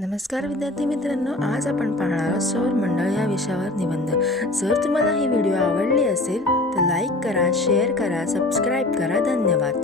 नमस्कार विद्यार्थी मित्रांनो, आज आपण पाहणार आहोत सौर मंडळ या विषयावर निबंध। जर तुम्हाला ही व्हिडिओ आवडली असेल तर लाईक करा, शेअर करा, सबस्क्राईब करा। धन्यवाद।